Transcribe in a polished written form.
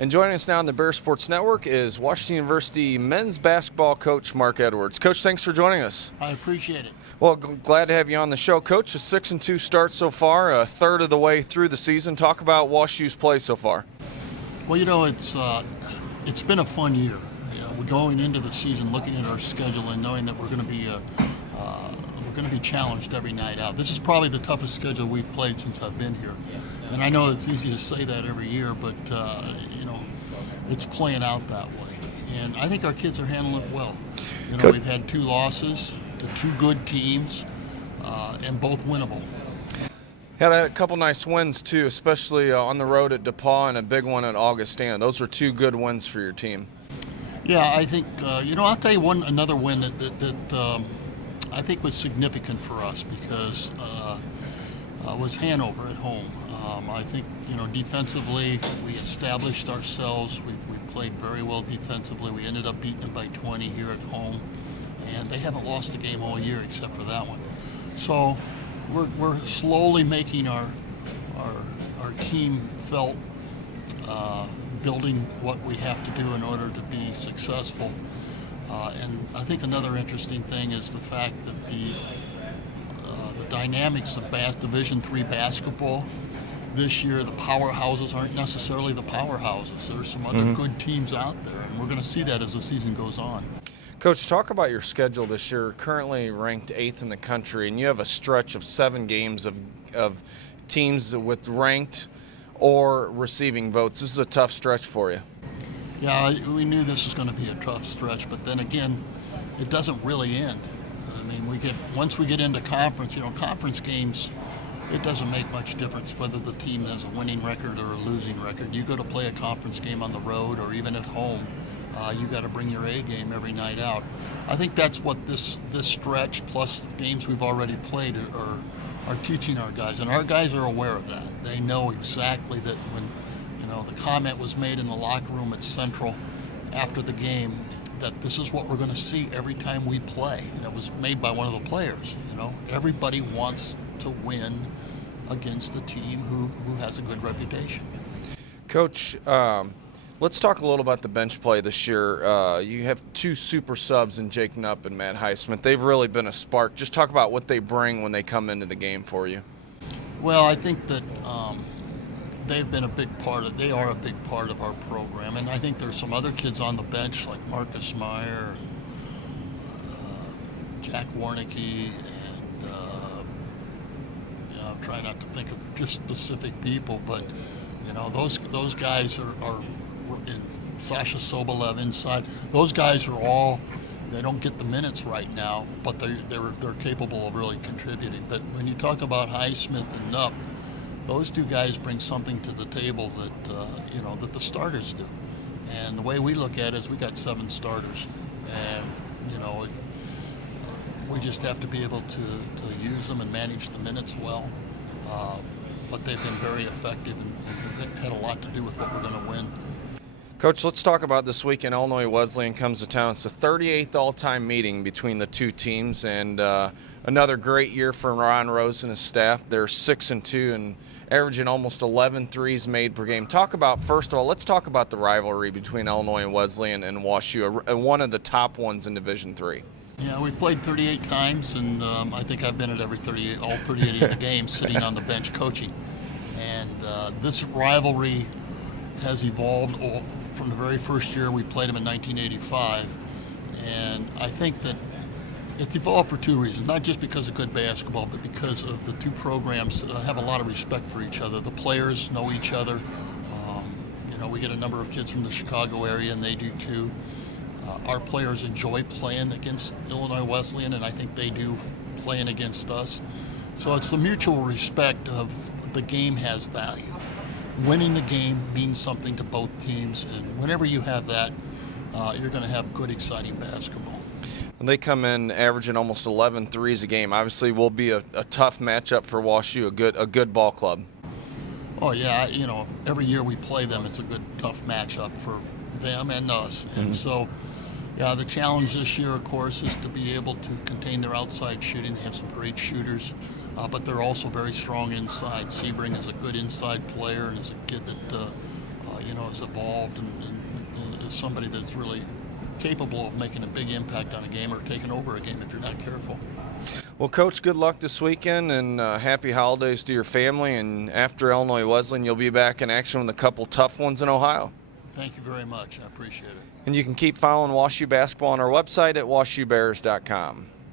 And joining us now on the Bear Sports Network is Washington University men's basketball coach Mark Edwards. Coach, thanks for joining us. I appreciate it. Well, glad to have you on the show. Coach, a 6-2 start so far, a third of the way through the season. Talk about WashU's play so far. Well, you know, it's been a fun year. We're going into the season looking at our schedule and knowing that we're going to be challenged every night out. This is probably the toughest schedule we've played since I've been here. And I know it's easy to say that every year, but you know, it's playing out that way. And I think our kids are handling it well. You know, we've had 2 losses to 2 good teams, and both winnable. Had a couple nice wins too, especially on the road at DePaul and a big one at Augustana. Those were 2 good wins for your team. Yeah, I think you know, I'll tell you another win that I think was significant for us because was Hanover at home. I think, you know, defensively we established ourselves. We played very well defensively. We ended up beating them by 20 here at home, and they haven't lost a game all year except for that one. So we're slowly making our team felt, building what we have to do in order to be successful. And I think another interesting thing is the fact that the dynamics of Division III basketball this year, the powerhouses aren't necessarily the powerhouses. There's some other good teams out there, and we're going to see that as the season goes on. Coach, talk about your schedule this year. Currently ranked 8th in the country, and you have a stretch of 7 games of teams with ranked or receiving votes. This is a tough stretch for you. Yeah, we knew this was going to be a tough stretch, but then again, it doesn't really end. I mean, once we get into conference, you know, conference games, it doesn't make much difference whether the team has a winning record or a losing record. You go to play a conference game on the road or even at home, you got to bring your A game every night out. I think that's what this stretch plus the games we've already played are teaching our guys, and our guys are aware of that. They know exactly that when, you know, the comment was made in the locker room at Central after the game that this is what we're going to see every time we play. And it was made by one of the players. You know, everybody wants to win against a team who has a good reputation. Coach, let's talk a little about the bench play this year. You have 2 super subs in Jake Knupp and Matt Highsmith. They've really been a spark. Just talk about what they bring when they come into the game for you. Well, I think that they've been a big part of. They are a big part of our program, and I think there's some other kids on the bench like Marcus Meyer, Jack Warnicki, and I'm trying not to think of just specific people, but you know, those guys are in Sasha Sobolev inside. Those guys are all. They don't get the minutes right now, but they're capable of really contributing. But when you talk about Highsmith and Knupp, those 2 guys bring something to the table that you know, that the starters do. And the way we look at it is we got 7 starters, and you know, we just have to be able to use them and manage the minutes well. But they've been very effective and had a lot to do with what we're going to win. Coach, let's talk about this weekend. Illinois Wesleyan comes to town. It's the 38th all-time meeting between the 2 teams, and another great year for Ron Rose and his staff. They're 6-2 and averaging almost 11 threes made per game. Talk about, first of all, let's talk about the rivalry between Illinois and Wesleyan and WashU, one of the top ones in Division III. Yeah, we played 38 times, and I think I've been at all 38 of the games, sitting on the bench coaching. And this rivalry has evolved from the very first year we played them in 1985, and I think that it's evolved for 2 reasons, not just because of good basketball, but because of the 2 programs have a lot of respect for each other. The players know each other. You know, we get a number of kids from the Chicago area, and they do too. Our players enjoy playing against Illinois Wesleyan, and I think they do playing against us. So it's the mutual respect of the game has value. Winning the game means something to both teams, and whenever you have that, you're going to have good, exciting basketball. And they come in averaging almost 11 threes a game. Obviously, will be a tough matchup for WashU, a good ball club. Oh yeah, you know, every year we play them, it's a good, tough matchup for them and us. And so, yeah, the challenge this year, of course, is to be able to contain their outside shooting. They have some great shooters, but they're also very strong inside. Sebring is a good inside player and is a kid that has evolved and is somebody that's really capable of making a big impact on a game or taking over a game if you're not careful. Well, Coach, good luck this weekend, and happy holidays to your family. And after Illinois Wesleyan, you'll be back in action with a couple tough ones in Ohio. Thank you very much. I appreciate it. And you can keep following WashU basketball on our website at WashUbears.com.